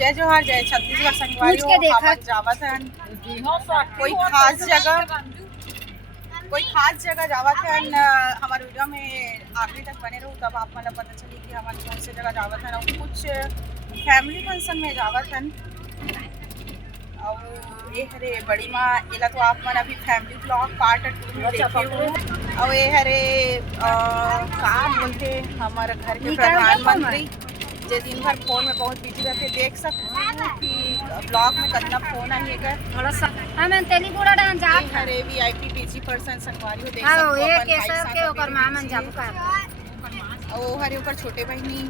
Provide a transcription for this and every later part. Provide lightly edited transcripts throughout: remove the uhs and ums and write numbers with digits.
जय जोहार जय छत्तीसगढ़ संगवारी हो हमन जावत हन कोई खास जगह जावत हन। हमारे वीडियो में आखिरी तक बने रहो तब आप मतलब पता चली कि हम कौन सी जगह जावत हन और कुछ फैमिली फंक्शन में जावत हन। और ये हरे बड़ी माँ एला तो आप मन अभी फैमिली ब्लॉग पार्ट 2 में देखे हो। और ये हरे का बोलते हमारे घर के प्रधानमंत्री जे दिन भर फोन में बहुत बिजी रहते देख सकते हो कि ब्लॉग में कितना फोन आई है थोड़ा सा हम तेलीगुड़ा डांस जात हरे वीआईपी पीजी पर्सन संगवारी हो देख हां सकते हो ये केसर के ओकर मामन जाबू का ओ हरे ओकर छोटे बहनी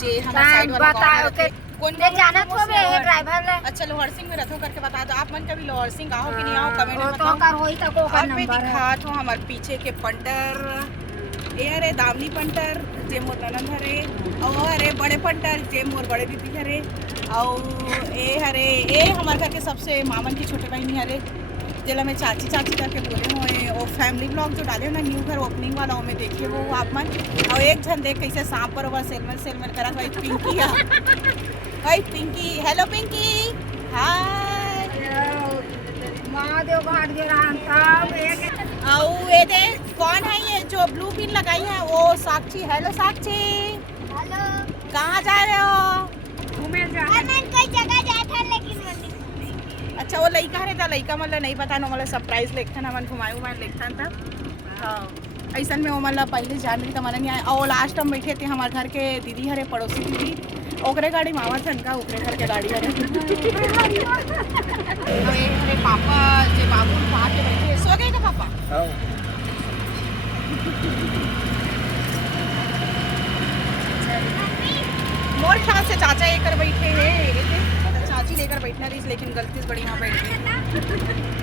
जे हमारे साइड वाला गांव में कौन ने जानत हो बे ड्राइवर ले। अच्छा लोहर सिंह में रथो करके बता दो आप मन कभी लोहर सिंह आओ कि नहीं आओ कमेंट में बताओ। तो कर होई त को का नंबर दिखा तो हमारे पीछे के पंटर ये हरे दामनी पंटर जे मोर ननद हरे और हरे बड़े पंटर जे मोर बड़े दीदी हरे और ये हरे ये हमारे घर के सबसे मामन की छोटे बहनी हरे जिला में चाची चाची करके बोले हुए और फैमिली ब्लॉग जो डाले ना न्यू घर ओपनिंग वाला वो में देखे वो आप मन और एक जन देख कैसे सांप पर हुआ सेलमन करा भाई पिंकी भाई पिंकी हेलो पिंकी हाय महादेव घाट गे रहन तब एक और ये दे कौन है ये जो ब्लू पिन लगाई है वो साक्षी हेलो साक्षी हेलो कहाँ जा रहे हो घूमे जा मैं कई जगह जात है लेकिन अच्छा वो लड़का है था लड़का मतलब नहीं पता मतलब सरप्राइज लेखन हमन घुमाए लेखन था हाँ ऐसा में वो मतलब पहले जान रही तमन नहीं आए और लास्ट हम बैठे थे हमारे घर के दीदी हरे पड़ोसी दीदी ओकरे गाड़ी मामा सन का ओकरे घर के गाड़ी हरे हरे पापा जे बाबू वहाँ के बैठे सो गए का पापा मोर ख्याल से चाचा एक बैठे हैं चाची लेकर बैठना रही लेकिन गलती से बड़ी यहाँ बैठ गई